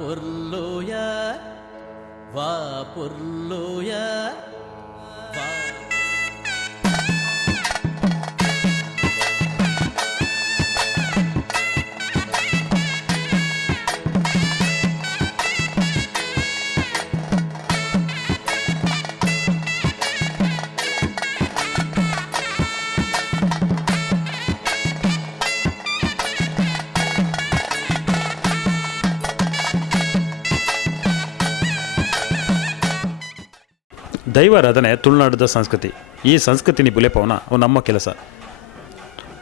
పొర్లోయ వా పొర్లోయా. ದೈವಾರಾಧನೆ ತುಳುನಾಡದ ಸಂಸ್ಕೃತಿ. ಈ ಸಂಸ್ಕೃತಿನಿ ಬುಲೆಪವನ ಅವು ನಮ್ಮ ಕೆಲಸ.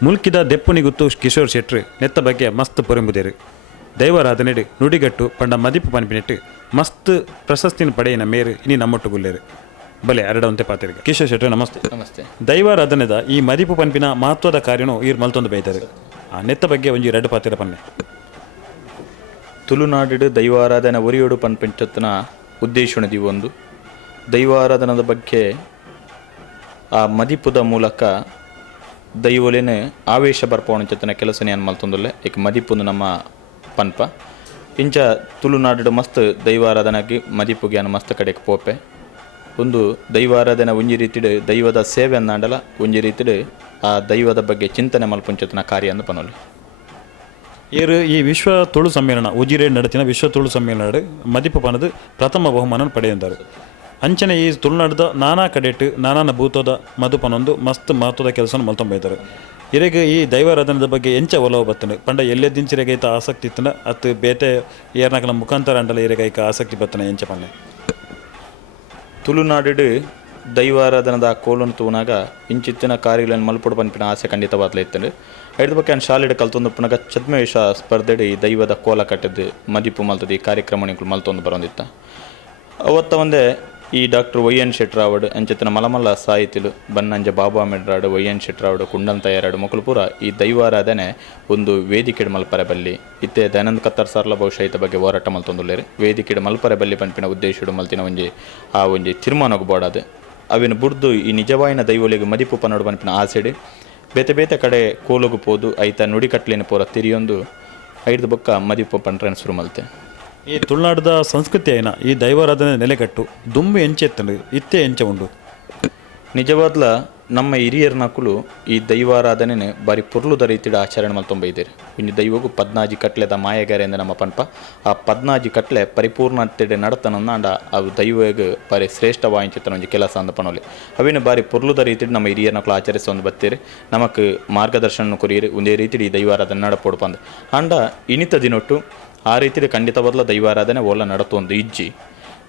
ಮುಲ್ಕಿದ ದೆಪ್ಪುನಿಗುತ್ತು ಕಿಶೋರ್ ಶೆಟ್ರು ನೆತ್ತ ಬಗ್ಗೆ ಮಸ್ತ್ ಪೊರೆಂಬುದೇರು. ದೈವಾರಾಧನೆಡು ನುಡಿಗಟ್ಟು ಪಂಡ ಮದಿಪು ಪನ್ಪಿನಿಟ್ಟು ಮಸ್ತ್ ಪ್ರಶಸ್ತಿನ ಪಡೆಯಿನ ಮೇರು ಇನಿ ನಮ್ಮೊಟ್ಟು ಗುಲ್ಲೇರಿ. ಬಲೆ ಅರಡವಂತೆ ಪಾತಿರಿಗೆ. ಕಿಶೋರ್ ಶೆಟ್ರು ನಮಸ್ತೆ. ನಮಸ್ತೆ. ದೈವಾರಾಧನೆದ ಈ ಮದಿಪು ಪನ್ಪಿನ ಮಹತ್ವದ ಕಾರ್ಯನು ಈರ್ ಮಲ್ತೊಂದು ಬೈತಾರೆ ಆ ನೆತ್ತ ಬಗ್ಗೆ ಒಂಜಿ ಎರಡು ಪಾತಿರ ಪನ್ನೆ. ತುಳುನಾಡಿಡು ದೈವಾರಾಧನೆ ಒರಿಯೋಡು ಪನ್ಪೆಂಚತ್ತಿನ ಉದ್ದೇಶಣದಿ ಒಂದು ದೈವಾರಾಧನದ ಬಗ್ಗೆ ಆ ಮದಿಪುದ ಮೂಲಕ ದೈವಲೇನೆ ಆವೇಶ ಬರ್ಪವಣಚತ್ತಿನ ಕೆಲಸನೇ ಅನ್ ಮಲ್ತೊಂದುಲ್ಲೆ ಈಗ ಮದಿಪುಂದು ನಮ್ಮ ಪನ್ಪ. ಇಂಚ ತುಳುನಾಡು ಮಸ್ತ್ ದೈವಾರಾಧನೆಗೆ ಮದಿಪುಗೆ ಅನ್ನ ಮಸ್ತ್ ಕಡೆಗೆ ಪೋಪೆ. ಒಂದು ದೈವಾರಾಧನೆ ಒಂಜಿ ರೀತಿಡು ದೈವದ ಸೇವೆ ಅನ್ನಾಂಡಲ ಒಂಜಿ ರೀತಿಡು ಆ ದೈವದ ಬಗ್ಗೆ ಚಿಂತನೆ ಮಲ್ಪುಂಚತ್ತಿನ ಕಾರ್ಯ ಅಂದು ಪನೊಲಿ. ಏರು ಈ ವಿಶ್ವ ತುಳು ಸಮ್ಮೇಳನ, ಉಜಿರೆ ನಡೆತಿನ ವಿಶ್ವ ತುಳು ಸಮ್ಮೇಳನ ಮದಿಪು ಪನದು ಪ್ರಥಮ ಬಹುಮಾನ ಪಡೆಯುತ್ತಾರೆ ಅಂಚನೆ ಈ ತುಳುನಾಡದ ನಾನಾ ಕಡೆಟ್ ನಾನಾನ ಭೂತದ ಮಧುಪನೊಂದು ಮಸ್ತ್ ಮಹತ್ವದ ಕೆಲಸ ಮಲ್ತೊಂಬೈತಾರೆ ಇರೆಗೆ ಈ ದೈವಾರಾಧನದ ಬಗ್ಗೆ ಎಂಚ ಒಲವು ಬತ್ತನೆ ಪಂಡ ಎಲ್ಲೆದ್ದಿಂಚಿರೆಗೈತ ಆಸಕ್ತಿ ಇತ್ತನ ಅತ್ ಬೇತೆ ಏರ್ನಾಕಲ ಮುಖಾಂತರ ಅಂಡಲ ಇರೆಗೈಕ ಆಸಕ್ತಿ ಬತ್ತನೆ ಎಂಚ ಪನ್ನೆ ತುಳುನಾಡಿಡು ದೈವಾರಾಧನದ ಕೋಲನ್ನು ತೂನಾಗ ಇಂಚಿತ್ತಿನ ಕಾರ್ಯಗಳನ್ನು ಮಲ್ಪಡು ಪನ್ಪಿನ ಆಸೆ ಖಂಡಿತವಾದ್ಲ ಇತ್ತಂಡು. ಐದು ಬಗ್ಗೆ ನಾನು ಶಾಲೆಡ್ ಕಲ್ತೊಂದು ಪುನಗ ಛದ್ಮವೇಷ ಸ್ಪರ್ಧೆಡಿ ದೈವದ ಕೋಲ ಕಟ್ಟದ್ದು ಮದಿಪು ಮಲ್ತದ ಈ ಕಾರ್ಯಕ್ರಮಗಳು ಮಲ್ತೊಂದು ಬರೋಂದಿತ್ತ. ಅವತ್ತ ಒಂದೇ ಈ ಡಾಕ್ಟರ್ ವೈ ಎನ್ ಶೆಟ್ರಾವಡ್ ಅಂಚೆತ್ತಿನ ಮಲಮಲ್ಲ ಸಾಹಿತಿಲು ಬನ್ನಂಜ ಬಾಬಾ ಮೆಡ್ರಾಡು ವೈ ಎನ್ ಶೆಟ್ರಾವಡ್ ಕುಂಡಂತ ತಯಾರಾಡು ಮಕ್ಕಳು ಪೂರ ಈ ದೈವಾರಾಧನೆ ಒಂದು ಮಲ್ಪರೆ ಬಲ್ಲಿ. ಇತ್ತೆ ದಯಾನಂದ ಕತ್ತರ್ ಸರ್ಲ ಬಹುಶಃ ಇತ ಬಗ್ಗೆ ಹೋರಾಟ ಮಲ್ತೊಂದುಲ್ಲೇರು. ವೇದಿಕೆಡ್ ಮಲ್ಪರೆ ಬಲ್ಲಿ ಪನ್ಪಿನ ಉದ್ದೇಶಡು ಮಲ್ತಿನ ಒಂಜಿ, ಆ ಒಂಜಿ ತೀರ್ಮಾನಕ್ಕೆ ಬೋಡಾದು ಅವಿನ ಬುರ್ದು ಈ ನಿಜವಾಯಿನ ದೈವಲಿಗೆ ಮದಿಪು ಪನ್ನಡು ಪನ್ಪಿನ ಆಸೆಡು. ಬೇತೆ ಬೇತೆ ಕಡೆ ಕೋಲುಗು ಪೋದು, ಐತ ನುಡಿಕಟ್ಲಿನ ಪೂರ ತಿರಿಯೊಂದು ಐದು ಬೊಕ್ಕ ಮದಿಪು ಪನ್ರೇನು ಶುರು ಮಲ್ತೆ. ಈ ತುಳುನಾಡದ ಸಂಸ್ಕೃತಿ ಐನ ಈ ದೈವಾರಾಧನೆ ನೆಲೆಗಟ್ಟು, ದುಂಬು ಎಂಚೆ ಎತ್ತಂಡು ಇತ್ತೆ ಎಂಚ ಉಂಡು. ನಿಜವಾದ್ಲ ನಮ್ಮ ಹಿರಿಯರ ನಕುಲು ಈ ದೈವಾರಾಧನೆ ಬಾರಿ ಪುರ್ಲುದ ರೀತಿಯ ಆಚರಣೆ ಮಲ್ತೊಂಬೈದಿರಿ ಇನ್ನು ದೈವಗೂ ಪದ್ನಾಜಿ ಕಟ್ಲೆದ ಮಾಯಗಾರೆ ಎಂದ ನಮ್ಮ ಪನ್ಪ. ಆ ಪದ್ನಾಜಿ ಕಟ್ಲೆ ಪರಿಪೂರ್ಣತೆ ನಡತನನ್ನ ಅಂಡ ಅವು ದೈವಗ ಬಾರಿ ಶ್ರೇಷ್ಠ ವಾಯಿಂಚಿತನ ಒಂಜಿ ಕೆಲಸ ಅಂದ ಪನೋಲಿ. ಅವಿನ ಬಾರಿ ಪುರ್ಲುದ ರೀತಿ ನಮ್ಮ ಹಿರಿಯರ ನಕಲು ಆಚರಿಸಿ ಒಂದು ಬತ್ತೀರಿ. ನಮಕ್ ಮಾರ್ಗದರ್ಶನ ಕುರಿಯಿರಿ, ಒಂದೇ ರೀತಿ ಈ ದೈವಾರಾಧನೆ ನಡಪೋಡು ಪಂದ್. ಅಂಡ ಇನಿತ ದಿನೊಟ್ಟು ಆ ರೀತಿ ಖಂಡಿತ ಬದಲ ದೈವಾರಾಧನೆ ಓಲ ನಡತೊಂದು ಇಜ್ಜಿ.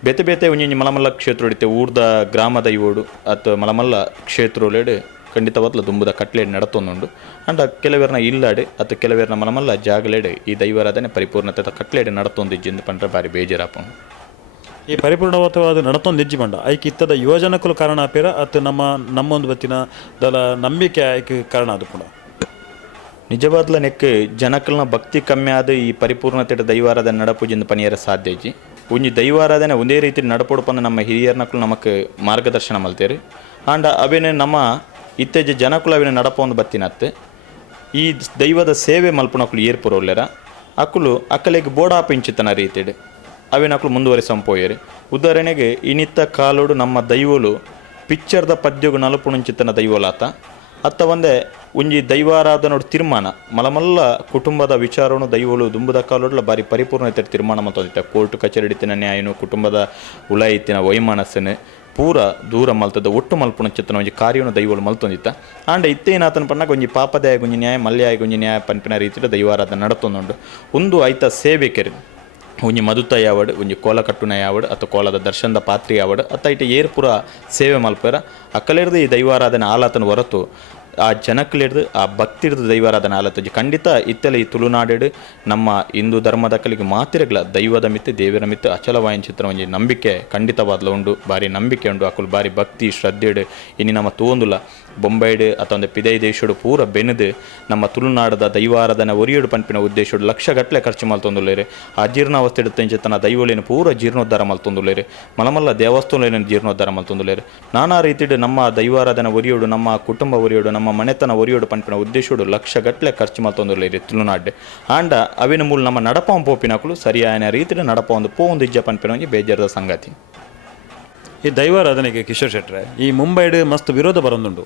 ಬೇತೆ ಬೇತೆ ಒಂಜಿ ಮಲಮಲ್ಲ ಕ್ಷೇತ್ರ ಹಿಡಿತೆ, ಊರ್ದ ಗ್ರಾಮ ದೈವೋಡು ಅಥವಾ ಮಲಮಲ್ಲ ಖಂಡಿತ ಖಂಡಿತವಾದ್ಲ ದುಂಬುದ ಕಟ್ಲೆಡ್ ನಡತೊಂದುಂಡು ಅಂಡ ಕೆಲವೇರ್ನ ಇಲ್ಲಾಡು ಅಥವಾ ಕೆಲವೇರ್ನ ಮಲಮಲ್ಲ ಜಾಗಲೇಡು ಈ ದೈವಾರಾಧನೆ ಪರಿಪೂರ್ಣತೆ ಕಟ್ಲೇಡ್ ನಡತೊಂದು ಇಜ್ಜಿಂದು ಪಂಡ್ರೆ ಬಾರಿ ಬೇಜಾರಾಪುಂಡು ಈ ಪರಿಪೂರ್ಣವಾದ ನಡತೊಂದು ಇಜ್ಜಿ ಪಂಡ ಐಕ್ ಇತ್ತದ ಯುವಜನಕ್ಕಲು ಕಾರಣ ಆಪೇರ ಅಥವಾ ನಮ್ಮ ನಮ್ಮೊಂದು ಬತ್ತಿನ ದಲ ನಂಬಿಕೆ ಆಯ್ಕೆ ಕಾರಣ ಅದು ಕೂಡ. ನಿಜವಾದ್ಲ ನೆಕ್ಕ ಜನಕಲ್ನ ಭಕ್ತಿ ಕಮ್ಮಿ ಆದ ಈ ಪರಿಪೂರ್ಣತೆ ದೈವಾರಾಧನೆ ನಡಪುಜಿಂದ ಪನಿಯರ ಸಾಧ್ಯ ಇಜ್ಜಿ ಒಂಜಿ ದೈವಾರಾಧನೆ ಒಂದೇ ರೀತಿ ನಡಪೋಡು ಪಂದ ನಮ್ಮ ಹಿರಿಯರ್ನಕುಲು ನಮಕ್ ಮಾರ್ಗದರ್ಶನ ಮಲ್ತೇರಿ ಆಂಡ ಅವೇನೆ ನಮ್ಮ ಇತ್ತೇಜ ಜನಕುಲು ಅವಿನ ನಡಪೊಂದು ಬತ್ತಿನತ್ತೆ. ಈ ದೈವದ ಸೇವೆ ಮಲ್ಪುನಕುಲು ಏರ್ಪುರೋಲ್ಲೆರ ಅಕ್ಕುಲು ಅಕ್ಕಲಿಗೆ ಬೋಡಾಪಿಂಚಿತನ ರೀತಿಡ್. ಅವಿನಕುಲು ಮುಂದುವರಿಸಂ ಪೋಯೇರಿ. ಉದಾಹರಣೆಗೆ ಇನಿತ್ತ ಕಾಲೋಡು ನಮ್ಮ ದೈವಲು ಪಿಕ್ಚರ್ದ ಪದ್ಯಗು ನಲಪುಣಂಚಿತನ ದೈವಲಾತ. ಅತ್ತ ಒಂದೇ ಒಂಜಿ ದೈವಾರಾಧನೋಡು ತೀರ್ಮಾನ. ಮಲಮಲ್ಲ ಕುಟುಂಬದ ವಿಚಾರವನ್ನು ದೈವಲು ದುಂಬುದ ಕಾಲೋಡ್ಲ ಬಾರಿ ಪರಿಪೂರ್ಣತೆ ತೀರ್ಮಾನ ಮತ್ತೊಂದಿತ್ತ ಕೋರ್ಟ್ ಕಚೇರಿ ಇತ್ತಿನ ನ್ಯಾಯನು ಕುಟುಂಬದ ಉಲಾಯಿತ್ತಿನ ಇತ್ತಿನ ವೈಮನಸ್ಸನು ಪೂರ ದೂರ ಮಲ್ತದ. ಒಟ್ಟು ಮಲ್ಪುಣ ಚಿತ್ತನ ಒಂಜಿ ಕಾರ್ಯವನ್ನು ದೈವಗಳು ಮಲ್ತೊಂದಿತ್ತ ಆಂಡ ಇತ್ತೇನಾತನ ಪಣ್ಣ ಒಂಜಿ ಪಾಪದಾಯ ಗುಂಜಿ ನ್ಯಾಯ ಮಲ್ಯಾಯ ಗುಂಜಿ ನ್ಯಾಯ, ಪನ್ಪಿನ ರೀತಿಯಲ್ಲಿ ದೈವಾರಾಧನೆ ನಡತೊಂದುಂಡು ಒಂದು ಐತ ಸೇವೆಕೆರು ಒಂಜಿ ಮದುತ ಯಾವಡ್ ಒಂಜಿ ಕೋಲ ಕಟ್ಟುನ ಯಾವಡ್ ಅಥವಾ ಕೋಲದ ದರ್ಶನದ ಪಾತ್ರಿ ಯಾವಡ್ ಅತ್ತ ಇಟ್ಟು ಏರ್ಪುರ ಸೇವೆ ಮಲ್ಪರ. ಅಕ್ಕಲಿಡ್ದು ಈ ದೈವಾರಾಧನೆ ಆಲಾತನ ಹೊರತು ಆ ಜನಕ್ಲಿಡ್ದು ಆ ಭಕ್ತಿಡ್ದು ದೈವಾರಾಧನೆ ಆಲತ್ತಜ್ಜಿ ಖಂಡಿತ ಇತ್ತಲ ಈ ತುಳುನಾಡೆಡು ನಮ್ಮ ಹಿಂದೂ ಧರ್ಮದ ಕಲಿಗೆ ಮಾತಿರಗ್ಲ. ದೈವದ ಮಿತ್ತು, ದೇವರ ಮಿತ್ತು ಅಚಲವಾಯಿನ ಒಂಜಿ ನಂಬಿಕೆ ಖಂಡಿತವಾದ್ಲ ಉಂಡು. ಬಾರಿ ನಂಬಿಕೆ ಉಂಡು. ಅಕುಲು ಬಾರಿ ಭಕ್ತಿ, ಶ್ರದ್ಧೆಡು, ಇನ್ನು ನಮ್ಮ ತೋಂದುಲ. ಬೊಂಬೈಡ್ ಅಥವಾ ಪಿದೈ ದೇಶಡು ಪೂರ ಬೆನದು ನಮ್ಮ ತುಳುನಾಡದ ದೈವಾರಾಧನೆ ಒರಿಯೋಡು ಪಂಪಿನ ಲಕ್ಷ ಲಕ್ಷಗಟ್ಟಲೆ ಖರ್ಚು ಮಲ್ತೊಂದುಲ್ಲೇರು ಆ ಜೀರ್ಣಾವಸ್ಥೆ ಇಡುತ್ತಂಚಿತ್ತನ ದೈವಲೇನು ಪೂರ ಜೀರ್ಣೋದ್ಧಾರ ಮಲ್ತೊಂದುಲ್ಲೇರು ಮಲಮಲ್ಲ ದೇವಸ್ಥಾನ ಜೀರ್ಣೋದ್ಧಾರ ಮಲ್ತೊಂದುಲ್ಲೇರು ನಾನಾ ರೀತಿಡು ನಮ್ಮ ದೈವಾರಾಧನೆ ಒರಿಯೋಡು, ನಮ್ಮ ಕುಟುಂಬ ಒರಿಯೋಡು, ನಮ್ಮ ಮನೆತನ ಒರಿಯೋಡು ಪಂಪಿನ ಲಕ್ಷ ಲಕ್ಷಗಟ್ಟಲೆ ಖರ್ಚು ಮಲ್ತೊಂದುಲ್ಲೇರು ತುಳುನಾಡು. ಆಂಡ ಅವಿನ ಮೂಲ ನಮ್ಮ ನಡಪಂ ಪೋಪಿನಕುಲು ಸರಿಯಾದ ರೀತಿಡು ನಡಪ ಒಂದು ಪೋ ಒಂದು ಇಜ್ಜ ಪನ್ಪಿನ ಒಂಜಿ ಬೇಜಾರದ ಸಂಗತಿ. ಈ ದೈವಾರಾಧನೆಗೆ ಕಿಶೋರ್ ಶೆಟ್ರೆ, ಈ ಮುಂಬೈಡ್ ಮಸ್ತ್ ವಿರೋಧ ಬರೊಂದುಂಡು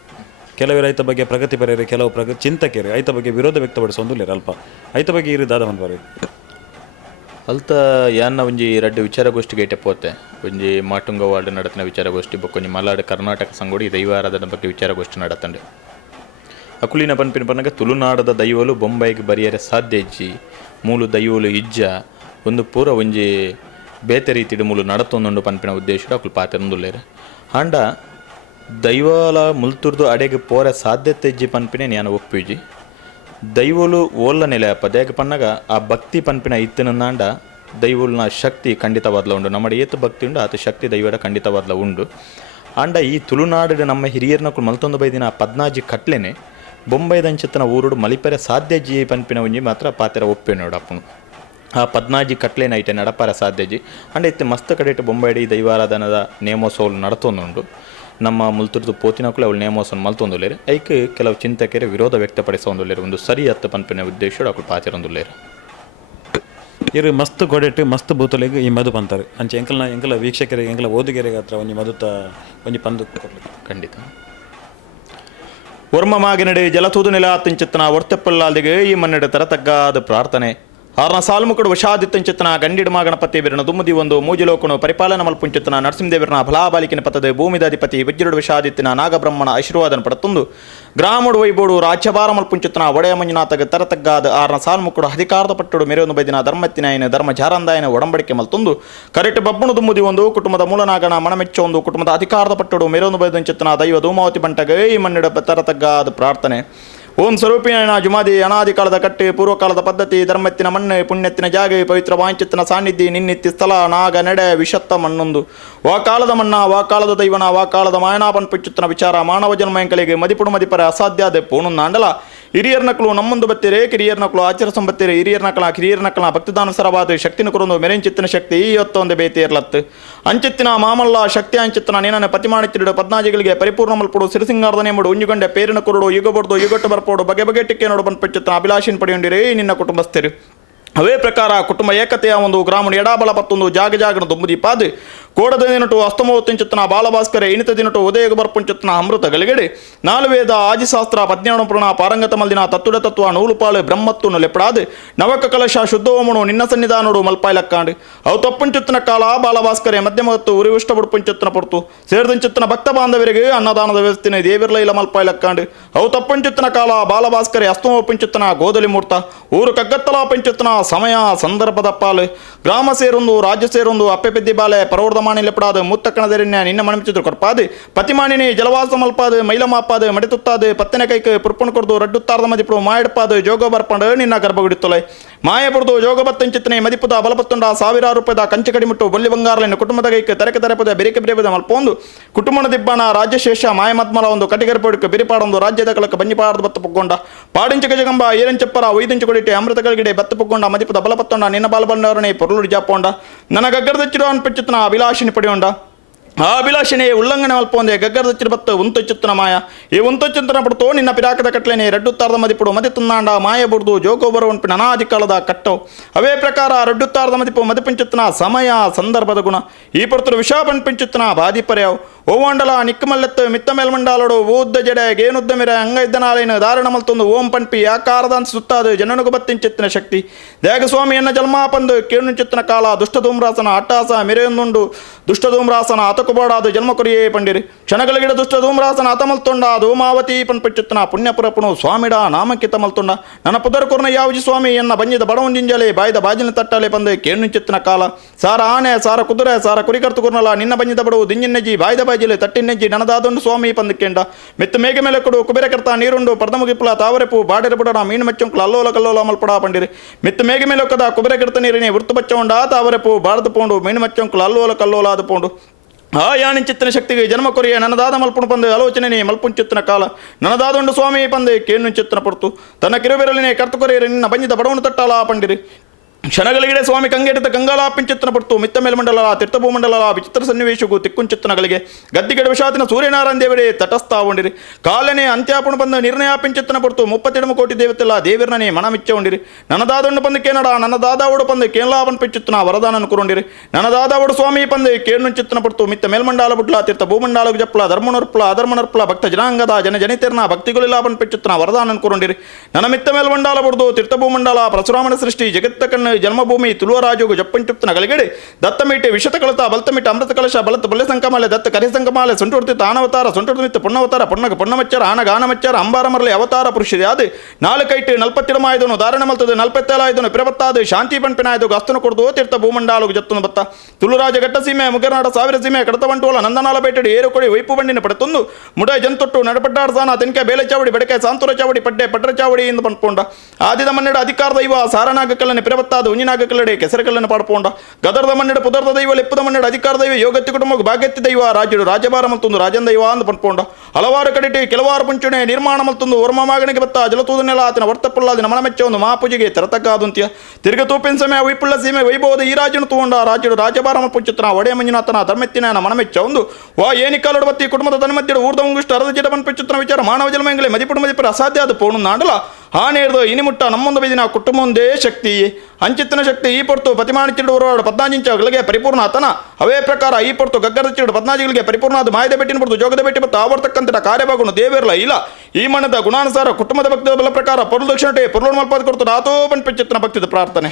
ಕೆಲವು ರೈತ ಬಗ್ಗೆ ಪ್ರಗತಿ ಪರ್ಯರೆ ಕೆಲವು ಪ್ರಗ ಚಿಂತಕರು ಐತ ಬಗ್ಗೆ ವಿರೋಧ ವ್ಯಕ್ತಪಡಿಸೊಂದುಲ್ಲೇರು ಅಲ್ಪ. ಐತ ಬಗ್ಗೆ ಇರು, ದಾದ ಮನ್ಬಾರಿ ಅಲ್ತ ಯಾನ್ನ ಒಂಜಿ ರಡ್ಡು ವಿಚಾರಗೋಷ್ಠಿಗೆ ಇಟ್ಟೆ ಪೋತೆ. ಒಂಜಿ ಮಾಟುಂಗ ವಾರ್ಡ್ ನಡತಿನ ವಿಚಾರಗೋಷ್ಠಿ ಬೊಕ್ಕೊಂಜಿ ಮಲಾಡ್ ಕರ್ನಾಟಕ ಸಂಗೋಡಿ ದೈವಾರಾಧನೆ ಬಗ್ಗೆ ವಿಚಾರಗೋಷ್ಠಿ ನಡತಂಡೆ ಅಕುಲಿನ ಪನ್ಪಿನ ಪನ್ನಗ ತುಳುನಾಡದ ದೈವಲು ಬೊಂಬೈಗೆ ಬರಿಯರೆ ಸಾಧ್ಯ ಇಜ್ಜಿ ಮೂಲು ದೈವಲು ಇಜ್ಜ. ಒಂದು ಪೂರ ಒಂಜಿ ಬೇತೆ ರೀತಿಡು ಮೂಲು ನಡತೊಂದುಂಡು ಪನ್ಪಿನ ಉದ್ದೇಶ ಅಕುಲು ಪಾತಿರೊಂದುಲ್ಲೇರು ಆಂಡ ದೈವಾಲ ಮುಲ್ತುರ್ದು ಅಡೆಗೆ ಪೋರೆ ಇಜ್ಜಿ ಪನ್ಪಿನೇ ನಾನು ಒಪ್ಪಿಜಿ ದೈವಲು ಓಲ್ಲ ನೆಲೆ ಪದೇಗ ಪನ್ನಗ, ಆ ಭಕ್ತಿ ಪನ್ಪಿನ ಇತ್ತಿನಂದಾಂಡ ದೈವಲ್ನ ಶಕ್ತಿ ಖಂಡಿತವಾದ್ಲ ಉಂಡು. ನಮ್ಮ ಏತು ಭಕ್ತಿ ಉಂಡು, ಆತ ಶಕ್ತಿ ದೈವಡ ಖಂಡಿತವಾದ್ಲ ಉಂಡು. ಆಂಡ ಈ ತುಳುನಾಡು ನಮ್ಮ ಹಿರಿಯರ್ನ ಮಲ್ತೊಂದು ಬೈದಿನ ಪದ್ನಾಜಿ ಕಟ್ಲೆನೆ ಬೊಂಬೈದಂಚಿತ್ತನ ಊರುಡು ಮಲಿಪರೆ ಸಾಧ್ಯ ಜಿ ಪನ್ಪಿನ ಒಂಜಿ ಮಾತ್ರ ಪಾತೆರ ಒಪ್ಪೆ ನೋಡು ಅಪ್ಪನು. ಆ ಪದ್ನಾಜಿ ಕಟ್ಲೆನ ಐಟೆ ನಡಪಾರ ಸಾಧ್ಯಜಿ ಅಂಡ ಇತ್ತೆ ಮಸ್ತ್ ಕಡೆಟ್ ಬೊಂಬೈಡಿ ದೈವಾರಾಧನದ ನೇಮೋತ್ಸವ ನಡತೊಂದುಂಡು. ನಮ್ಮ ಮುಲ್ತುರ್ದು ಪೋತಿನಕುಲು ಅವಳು ನೇಮೋಸ್ ಮಲ್ತೊಂದುಲ್ಲೇರು. ಐಕ್ ಕೆಲವು ಚಿಂತಕರು ವಿರೋಧ ವ್ಯಕ್ತಪಡಿಸೊಂದುಲ್ಲೇರು. ಒಂದು ಸರಿ ಅತ್ತ ಪನ್ಪಿನ ಉದ್ದೇಶ ಅವಳು ಪಾತಿರೊಂದುಲ್ಲೇರು ಇರು ಮಸ್ತ್ ಗೊಡೆಟ್ ಮಸ್ತ್ ಬೂತಲಿಗೆ ಈ ಮದು ಪಂತಾರೆ ಅಂಚೆ ಎಂಕಲ್ನ ಎಂಕಲ ವೀಕ್ಷಕರಿಗೆ ಎಂಕಲ ಓದುಗೆರೆಗೆ ಹತ್ರ ಒಂಜಿ ಮದುತ ಒಂಜಿ ಪಂದು ಖಂಡಿತ. ಒರ್ಮ ಮಾಗಿನಡೆ ಜಲತೂದು ನೆಲ ತಿಂಚಿತ್ತನ ಒರ್ತಪ್ಪಲ್ಲಾದಿಗೆ ಈ ಮನ್ನಡೆ ತರತಗ್ಗಾದ ಪ್ರಾರ್ಥನೆ. ಆರ್ನ ಸಾಲ್ಮುಕಡು ವಶಾದಿತ್ತಂಚಿತ್ತನ ಗಂಡಿಡ ಮಾಗಣಪತಿ ಬಿರಣ ದುಮ್ಮದಿ ಒಂದು ಮೂಜಿಲೋಕನು ಪರಿಪಾಲನ ಮಲ್ಪುಂಚಿತ್ತನ ನರಸಿಂಹದೇವರನ ಫಲಾಬಾಲಿಕಿನ ಪತದೆ ಭೂಮಿದಾಧಿಪತಿ ವಜ್ರಡು ವಶಾದಿತ್ತಿನ ನಾಗಬ್ರಹ್ಮಣ ಆಶೀರ್ವಾದನ ಪಡತುಂದು. ಗ್ರಾಮಡು ವೈಬೋಡು ರಾಜ್ಯಭಾರ ಮಲ್ಪುಂಚಿತ್ತನ ಒಡೆಯ ಮಂಜುನಾಥಗ ತರತಗ್ಗಾದ ಆರ್ನ ಸಾಲ್ಮುಕಡು ಅಧಿಕಾರದ ಪಟ್ಟಡು ಮೆರೆಯೊಂದು ಬೈದಿನ ಧರ್ಮತ್ತಿನಾಯನ ಧರ್ಮ ಜಾರಂದಾಯನ ಒಡಂಬಡಿಕೆ ಮಲ್ತೊಂದು. ಕರೆಟ್ ಬಬ್ಬಣು ದುಮ್ಮದಿ ಒಂದು ಕುಟುಂಬದ ಮೂಲನಾಗಣ ಮಣಮೆಚ್ಚ ಒಂದು ಕುಟುಂಬದ ಅಧಿಕಾರದ ಪಟ್ಟಡು ಮೆರೆಯೊಂದು ಬೈದಂಚಿತ್ತನ ದೈವ ಧೂಮಾವತಿ ಬಂಟಗ ಈ ಮಣ್ಣಿಡ ತರತಗ್ಗಾದ ಪ್ರಾರ್ಥನೆ. ಓಂ ಸ್ವರೂಪಿನ ಜುಮಾದಿ ಅನಾದಿ ಕಾಲದ ಕಟ್ಟೆ, ಪೂರ್ವಕಾಲದ ಪದ್ಧತಿ, ಧರ್ಮತ್ತಿನ ಮಣ್ಣೆ, ಪುಣ್ಯತ್ತಿನ ಜಾಗೆ, ಪವಿತ್ರ ವಾಂಚಿತ್ತಿನ ಸಾನ್ನಿಧಿ ನಿನ್ನಿತ್ತಿ ಸ್ಥಳ, ನಾಗ, ನಡೆ, ವಿಷತ್ತ ಮಣ್ಣೊಂದು. ವಾ ಕಾಲದ ಮಣ್ಣ ವಾ ಕಾಲದ ದೈವನ, ವಾ ಕಾಲದ ಮಾಯನಾಪನ್ ಪಿಚ್ಚುತ್ತಿನ ವಿಚಾರ, ಮಾನವ ಜನ್ಮಯಂಕಲಿಗೆ ಮದಿಪುಡು ಮದಿಪರ ಅಸಾಧ್ಯಾದೆ ಪೋಣುನ್ನ ಅಂಡಲ ಹಿರಿಯರ್ ನಕಲು ನಮ್ಮೊಂದು ಬತ್ತಿರೆ ಕಿರಿಯರ್ ನಕಲು ಆಚಾರ ಸಂಬತ್ತಿರೆ ಹಿರಿಯರ್ ನಕಲ ಕಿರಿಯರ್ ನಕಲ ಭಕ್ತಿದಾನುಸರವಾದ ಶಕ್ತಿನ ಕುರೊಂದು ಮೆರೆಂಚಿತ್ತಿನ ಶಕ್ತಿ, ಈ ಹೊತ್ತೊಂದು ಬೇತಿ ಇರ್ಲತ್ತು. ಅಂಚಿತ್ತಿನ ಮಾಮಲ್ಲ, ಶಕ್ತಿ ಅಂಚಿತ್ತಿನ ನೀನನೆ ಪತಿಮಾಣಿತ್ತಿಡು ಪದ್ನಾಜಿಗಳಿಗೆ ಪರಿಪೂರ್ಣ ಮಲ್ಪಡು ಸಿರಿಸಿಂಗಾರ್ಧನೆ ಮಾಡು ಉಂಜುಗಂಡೆ ಪೇರಿನ ಕುರುಡು, ಯುಗಬಡ್ದು, ಯುಗಟ್ಟು ಬರ್ಪೋಡು ಬಗೆ ಬಗೆ ಟಿಕೆ ನೋಡು ಬಂದು ಪಚ್ಚುತ್ತಿನ ಅಭಿಲಾಷಿನ ಪಡೆಯುಂಡಿರೇ ನಿನ್ನ ಕುಟುಂಬಸ್ಥರು. ಅವೇ ಪ್ರಕಾರ ಕುಟುಂಬ ಏಕತೆಯ ಒಂದು ಗ್ರಾಮಣ ಎಡಾಬಲ ಪತ್ತೊಂದು ಜಾಗ ಜಾಗನ ದುಂಬುದಿ ಉದಯಗ ಬರ್ಪುಂಚುತ್ತನ ಅಮೃತ ಗಳಿಗಡೆ. ನಾಲ್ವೇದ ಆಜಿಶಾಸ್ತ್ರ ಪದ್ನಾಣ ಪುರಾಣ, ಪಾರಂಗತ ಮಲ್ದಿನ, ತತ್ತುಡ ತತ್ವ, ನೂಲುಪಾಳು, ಬ್ರಹ್ಮತ್ತು ಲೆಪ್ಪಡಾದು ನವಕ ಕಲಶ, ಶುದ್ಧೋಮನು, ನಿನ್ನ ಸನ್ನಿಧಾನೋಡು ಮಲ್ಪಾಯ್ ಲಕ್ಕಾಂಡಿ ಅವು ತಪ್ಪುಂಚುತ್ತನ ಕಾಲ, ಬಾಲಭಾಸ್ಕರೆ, ಮಧ್ಯಮ ಹೊತ್ತು ಉರಿವಿಷ್ಟ ಬುಡ್ಪುಂಚುತ್ತನ ಪೊರ್ತು. ಸೇರಿದಂಚುತ್ತನ ಭಕ್ತ ಬಾಂಧವರಿಗೆ ಅನ್ನದಾನದ ವ್ಯವಸ್ಥೆನ ದೇವಿರ್ಲ ಇಲ್ಲ ಮಲ್ಪಾಯ್ ಲಕ್ಕಾಂಡು ಅವು ತಪ್ಪುಂಚುತ್ತನ ಕಾಲ, ಬಾಲಭಾಸ್ಕರೆ, ಅಸ್ತಮ ಪಂಚುತ್ತನ ಗೋದಲಿ ಮೂರ್ತ. ಊರು ಕಗ್ಗತ್ತಲ ಪಂಚುತ್ತನ, ಸಮಯ, ಸಂದರ್ಭದ ಪಾಲು. ಗ್ರಾಮ ಸೇರೊಂದು, ರಾಜ್ಯ ಸೇರೊಂದು, ಅಪ್ಪೆ ಪೆದ್ದಿ ಬಾಲೆ, ಪರವರ್ಧ ಮಾಣಿ ಲೆಪ್ಪಡಾದು ಮುತ್ತಕ್ಕಣದರಿನ್ಯ ನಿನ್ನ ಮಣಮಿಚಿದ್ರು ಕೊರ್ಪಾದು. ಪತಿಮಾಣಿನಿ ಜಲವಾಸ ಮಲ್ಪಾದು, ಮೈಲಮಾಪಾದು, ಮಡಿತುತ್ತಾದು, ಪತ್ತನೆ ಕೈಕ್ ಪುರ್ಪುಣ್ ಕೊಡ್ದು ರಡ್ಡುತ್ತಾರದ ಮದಿಪು ಮಾಯಡ್ಪಾದು, ಜೋಗ ಬರ್ಪಂಡ, ನಿನ್ನ ಗರ್ಭಗುಡಿತ್ತೊಲೆ. ಮಾಯ ಬುಡ್ದು ಬತ್ತಂಚಿತ್ತನೆ ಮದಿಪುದ ಬಲಪತ್ತುಂಡ, ಸಾವಿರಾರು ರೂಪಾಯಿದ ಕಂಚ ಕಡಿಮಿಟ್ಟು, ಬೊಲ್ಲಿ ಬಂಗಾರಲಿನ ಕುಟುಂಬದ ಕೈಕ ತೆರಕೆ ತರಪದ, ಬೆರಿಕೆ ಬೆರೆಪದ ಮಲ್ಪೊಂದು. ಕುಟುಂಬದ ದಿಬ್ಬಣ, ರಾಜ್ಯಶೇಷ ಮಾಯ ಮದ್ಮಲ ಒಂದು ಕಟಿಗರ್ಪೊಡಿಕೆ, ಬಿರಿಪಾಡೊಂದು, ರಾಜ್ಯದ ಬನ್ನಿ ಬನ್ನಿಪಾಡದ ಬತ್ತ ಪುಗ್ಗೊಂಡ. ಪಾಡಿಂಚ ಗಜಗಂಬ ಏರಂಚಪ್ಪರ ಒಯ್ದಿಂಚು ಕೊಡಿಟ್ಟೆ ಅಮೃತಗಳಿಗಿಡೆ ಬತ್ತ ಪುಗ್ಗೊಂಡ, ಮದಿಪದ ಬಲಪತ್ತೊಂಡ, ನಿನ್ನ ಬಾಲಬಂಡವರಣೆ ಪೊರುಳು ಜಾಪೊಂಡ. ನನ್ನ ಗಗ್ಗರದಚ್ಚಿರೋ ಅನ್ಪಿಚ್ಚುತ್ತನ ಅಭಿಲಾಷಿನಿ ಪಡೆಯೋಂಡ ಆ ಅಭಿಲಾಷಣೆ ಉಲ್ಲಂಘನೆ ಮಲ್ಪೊಂದೆ ಗಗ್ಗರದಚ್ಚಿರ ಬತ್ತ ಉಂತೊಚ್ಚುತ್ತನ ಮಾಯ ಈ ಉಂತೊಚ್ಚುತ್ತನ ಪಡ್ತೋ ನಿನ್ನ ಪಿರಾಕದ ಕಟ್ಲೆನೆ ರಡ್ಡುತ್ತಾರದ ಮದಿಪುಡು ಮದಿ ತುನ್ನಾಂಡ ಮಾಯ ಬುಡ್ದು ಜೋಗೋ ಬರುವನ್ಪಿನ ಅನಾದಿ ಕಾಲದ ಕಟ್ಟೋ ಅವೇ ಪ್ರಕಾರ ರಡ್ಡುತ್ತಾರದ ಮದಿಪು ಮದಿಪಂಚುತ್ತನ ಸಮಯ ಸಂದರ್ಭದ ಗುಣ ಈ ಪಡ್ತರು ವಿಷ ಪಂಪಿಂಚುತ್ತನ ಬಾದಿಪರ್ಯಾವ್ ಓವಾಂಡಲ ನಿಕ್ಕಮಲ್ಲೆತ್ತು ಮಿತ್ತ ಮೇಲ್ಮಂಡಾಲೋಡು ಊದ್ದ ಜಡೆ ಗೇನುದ್ದಮಿರ ಮಿರ ಅಂಗ ಇದ್ದನಾಲೇನು ದಾರುಣ ಮಲ್ತೊಂದು ಓಂ ಪಂಪಿ ಆಕಾರದಂತ ಸುತ್ತಾದು ಜನನಗು ಬತ್ತಿಂಚಿತ್ತಿನ ಶಕ್ತಿ ದೇಗಸ್ವಾಮಿಯನ್ನ ಜನ್ಮಾಪಂದು ಚೆತ್ತನ ಕಾಲ, ದುಷ್ಟಧೂಮ್ರಾಸನ ಅಟ್ಟಾಸ ಮಿರೆಯೊಂದುಂಡು ದುಷ್ಟ ಧೂಮ್ರಾಸನ ಅತಕುಬೋಡಾದು ಜನ್ಮ ಕೊರಿಯೇ ಪಂಡಿರಿ. ಕ್ಷಣಗಳಿಗಿಡ ದುಷ್ಟಧೂಮ್ರಾಸನ ಅತಮಲ್ತೊಂಡ ಧೂಮಾವತಿ ಪನ್ಪಿಚ್ಚುತ್ತನ, ಪುಣ್ಯಪುರಪುಣು ಸ್ವಾಮಿಡ ನಾಮಕ್ಕಿತ ಮಲ್ತೊಂಡ ನನ್ನ ಪುದರ್ ಕುರ್ನ ಯಾವಜಿ ಸ್ವಾಮಿ ಎನ್ನ ಬಂಜಿದ ಬಡವಂಜಿಂಜಲೆ ಬಾಯ್ದ ಬಾಜಿನ ತಟ್ಟಲೆ ಬಂದು ಕೇಳುಂಚಿತ್ತಿನ ಕಾಲ. ಸಾರ ಆನೆ, ಸಾರ ಕುದುರೆ, ಸಾರ ಕುರಿಕರ್ತು ಕುರ್ನಲ, ನಿನ್ನ ಬಂಜಿದ ಬಡವು ದಿಂಜಿನೆಜ್ಜಿ ಬಾಯ್ದ ಬಾಜಿಲೆ ತಟ್ಟಿನೆಜ್ಜಿ ನನದಾದೊಂದು ಸ್ವಾಮಿ ಪಂದಕ್ಕೆಂಡ ಮೆತ್ತ ಮೇಘ ಮೇಲೆ ಕೊಡು ಕುಬೇರ ಕರ್ತ ನೀರುಂಡು ಪರ್ದಮುಗಿಪ್ಪಲ ತಾವರೆಪು ಬಾಡಿರ ಬುಡಣ ಮೀನು ಮೆಚ್ಚುಂಕ್ಲ ಅಲ್ಲೋಲ ಕಲ್ಲೋಲ ಮಲ್ಪಡ ಪಂಡಿರಿ ಮೆತ್ತ ಮೇಘ ಮೇಲೆ ಒಕ್ಕದ ಕುಬೇರ ಕರ್ತ ನೀರಿನಿ ವೃತ್ತು ಬಚ್ಚ ಉಂಡ ತಾವರೆಪು ಬಾಡದ ಪೋಂಡು ಮೀನು ಮಚ್ಚೊಂಕ್ಲ ಅಲ್ಲೋಲ ಕಲ್ಲೋಲ ಆದ ಪೋಂಡು ಆ ಯಾಣಿಂಚಿತ್ತಿನ ಶಕ್ತಿಗೆ ಜನ್ಮ ಕೊರಿಯ ನನ್ನದಾದ ಮಲ್ಪುಣ ಪಂದೆ ಆಲೋಚನೆ ಮಲ್ಪುಂಚಿತ್ತಿನ ಕಾಲ ನನ್ನದಾದೊಂಡು ಸ್ವಾಮಿ ಪಂದೆ ಕೇಣುಂಚಿತ್ತಿನ ಪೊರ್ತು ತನ್ನ ಕಿರುಬೆರಲಿನೇ ಕರ್ತು ಕೊರೆಯರಿ ನಿನ್ನ ಬಂಜಿದ ಬಡವನು ತಟ್ಟಾಲ ಪಂಡಿರಿ ಕ್ಷಣಗಳಿಗಡೆ ಸ್ವಾಮಿ ಕಂಗೆಡಿತ ಗಂಗಾಲಾಪಿಂಚಿತ್ತನ ಪಡ್ತು. ಮಿತ್ತ ಮೇಲ್ಮಂಡಲ ತೀರ್ಥಭೂಮಂಡಲ ವಿಚಿತ್ರ ಸನ್ನಿವೇಶಗೂ ತಿಕ್ಕುಂಚಿತ್ತನಗಳಿಗೆ ಗದ್ದಿಗೆಡ ವಿಷಾತಿನ ಸೂರ್ಯನಾರಾಯಣ ದೇವರೇ ತಟಸ್ಥಾಗೊಂಡಿರಿ ಕಾಲನೆ ಅಂತ್ಯಾಪಣ ಬಂದ ನಿರ್ಣಯಾಪಿಂಚಿತ್ತನ ಪಡ್ತು. ಮುಪ್ಪತ್ತೆರಡು ಕೋಟಿ ದೇವತೆಲ್ಲ ದೇವಿರನೇ ಮನಮಿಚ್ಚಗೊಂಡಿರಿ ನನ್ನದಾದೊಂಡು ಬಂದು ಕೇನಡ ನನ್ನದಾದಾವಡು ಪಂದು ಕೇನಲಾಪನ್ ಪಿಂಚಿತ್ತನ ವರದಾನ ಕುರುಂಡಿರಿ. ನನ್ನದಾದಾವಡು ಸ್ವಾಮಿ ಪಂದು ಕೇಣುಂಚಿತ್ತನ ಪಡ್ತು. ಮಿತ್ತ ಮೇಲ್ಮಂಡಾಲ ಬುಡ್ಲ ತೀರ್ಥ ಭೂಮಂಡಾಲ ಜಪ್ಲ, ಧರ್ಮನರ್ಪಲ, ಅಧರ್ಮನರ್ಪಲ ಭಕ್ತ ಜನಾಂಗದ ಜನ ಜನಿತಿರ್ನ ಭಕ್ತಿಗಳಿಲಾಪನ್ ಪಿಂಚಿತ್ತನ ವರದಾನ ಕುರುಂಡಿರಿ. ನನ್ನ ಮಿತ್ತ ಮೇಲ್ಮಂಡಾಲ ಬುಡ್ದು ತೀರ್ಥ ಭೂಮಂಡಲ ಪರಶುರಾಮನ ಸೃಷ್ಟಿ ಜಗತ್ತ ಕಣ್ಣು ಜನ್ಮಭೂಮಿ ತುಳುವರಾಜೋಗು ಜಪ್ಪಂಚುಪ್ತನ ಗಳಿಗಡೆ ದತ್ತಮೀಟೆ ವಿಷತ ಕಳತ ಬಲ್ತಮೀಟ ಅಮೃತ ಕಲಶ ಬಲತ ಬಲ್ಲೆ ಸಂಕಮಾಲೆ ದತ್ತ ಕರಿ ಸಂಕಮಾಲೆ ಸೊಂಟುಡ್ತಿತ್ತ ಆನವತಾರ ಸೊಂಟುಡ್ತಿತ್ತ ಪುಣ್ಣವತಾರ ಪುಣ್ಣಗ ಪುಣ್ಣಮಚ್ಚರ ಆನ ಗಾನಮಚ್ಚರ ಅಂಬಾರ ಮರಲಿ ಅವತಾರ ನಾಲ್ಕು ನಾಲ್ಕೈಟು ನಲ್ಪತ್ತಿಡಮಾಯ್ದನು ಧಾರಣ ಮಲ್ತದೆ, ನಲ್ಪತ್ತೆಲಾಯ್ದನು ಪಿರಬತ್ತಾದು ಶಾಂತಿ ಪಂಪಿನಾಯ್ದು ಗಸ್ತನು ಕೊಡ್ದು ತೀರ್ಥ ಭೂಮಂಡಾಲು ಜತ್ತನು ಬತ್ತ. ತುಳುರಾಜ ಘಟ್ಟ ಸೀಮೆ ಮುಗರ್ನಾಡ ಸಾವಿರ ಸೀಮೆ ಕಡತ ನಂದನಾಲ ಬೇಟಡಿ ಏರು ಕೊಡಿ ವೈಪು ಬಂಡಿನ ಪಡೆತೊಂದು, ಮುಡೈ ಜಂತೊಟ್ಟು ನಡಪಟ್ಟಾಡ್ಸಾನ ತಿನ್ಕೆ ಬೇಲೆ ಚಾವಡಿ, ಬೆಡಕೆ ಸಾಂತುರ ಚಾವಡಿ, ಪಡ್ಡೆ ಪಟ್ರ ಚಾವಡಿ ಎಂದು ಪಂಡ್ಕೊಂಡ ಆದಿದ ಮನ್ನೆಡ ಅಧಿಕಾರದ ಇವ ಸಾರನಾಗ ಕಲ್ಲನೆ ಪಿರಬತ್ತಾದ ಉಂಜಿನಾಗ ಕಲ್ಲಡೆ ಕೆಸರ ಕಲ್ಲನ್ನು ಪಡ್ಕೊಂಡ ಗದರ್ದ ಮನ್ನೆಡ ಪುದರ್ದ ದೈವ, ಲೆಪ್ಪದ ಮನ್ನೆಡ ಅಧಿಕಾರ ದೈವ, ಯೋಗತ್ತಿ ಕುಟುಂಬ ಭಾಗ್ಯತ್ತಿ ದೈವ, ರಾಜ್ಯಡು ರಾಜಭಾರ ಮತ್ತೊಂದು ರಾಜನ್ ದೈವ ಅಂದು ಪಡ್ಪೋಂಡ. ಹಲವಾರು ಕಡಿಟಿ ಕೆಲವಾರು ಮುಂಚೂಣೆ ನಿರ್ಮಾಣ ಮತ್ತೊಂದು ವರ್ಮ ಮಾಗಣಿಗೆ ಬತ್ತ ಜಲತೂದನೆಲ್ಲ ಆತನ ವರ್ತಪ್ಪಲ್ಲಾದ ನಮನ ಮೆಚ್ಚ ಒಂದು ಮಹಾಪೂಜೆಗೆ ತೆರತಕ್ಕಾದಂತ್ಯ. ತಿರುಗ ತೂಪಿನ ಸಮಯ ವೈಪುಳ್ಳ ಸೀಮೆ ವೈಭವದ ಈ ರಾಜನು ತಗೊಂಡ ರಾಜ್ಯಡು ರಾಜಭಾರ ಪುಂಚುತ್ತನ ಒಡೆಯ ಮಂಜುನಾಥನ ಧರ್ಮೆತ್ತಿನ ಮನಮೆಚ್ಚ ಒಂದು. ವಾ ಏನಿಕಾಲೋಡ ಬತ್ತಿ ಕುಟುಂಬದ ತನ್ಮಧ್ಯೆ ಊರ್ಧ ಉಂಗುಷ್ಟು ಅರದ ಜಡ ಪಂಪಿಚಿತ್ರನ ವಿಚಾರ ಮಾನವ ಜನ್ಮಂಗಲೆ ಮದಿಪುಡು ಮದಿಪರ ಅಸಾಧ್ಯ ಅದು ಪೋಣು ನಾಡಲ. ಹಾನೇರ್ದು ಇನಿಮುಟ್ಟ ನಮ್ಮೊಂದು ಬೈದಿನ ಕುಟುಂಬೊಂದೇ ಶಕ್ತಿ. ಅಂಚಿತ್ತಿನ ಶಕ್ತಿ ಈ ಪೊರ್ತು ಪ್ರತಿಮಾನಿಚಿಡು ಹೊರಡು ಪದ್ನಾಜಿಂಚಗಳಿಗೆ ಪರಿಪೂರ್ಣ ಆತನ. ಅವೇ ಪ್ರಕಾರ ಈ ಪೊರ್ತು ಗಗ್ಗದ ಚಿಡು ಪದ್ನಾಜಿಗಳಿಗೆ ಪರಿಪೂರ್ಣ ಅದು ಮಾಯದ ಬೆಟ್ಟಿನ ಬರ್ತು ಜೋಗದ ಬೆಟ್ಟಿ ಮತ್ತು ಆವರ್ತಕ್ಕಂತ ಕಾರ್ಯಭಾಗವನ್ನು ದೇವಿರಲ್ಲ ಇಲ್ಲ. ಈ ಮಣ್ಣದ ಗುಣಾನುಸಾರ ಕುಟುಂಬದ ಭಕ್ತಿಯ ಬಲ ಪ್ರಕಾರ ಪೊರು ದಕ್ಷಿಣಟೆ ಪೊರುಳು ಮಲ್ಪಾದ ಕೊಡ್ತು ರಾತೋ ಪಂಪಿಚಿತ್ರನ ಭಕ್ತಿದ ಪ್ರಾರ್ಥನೆ.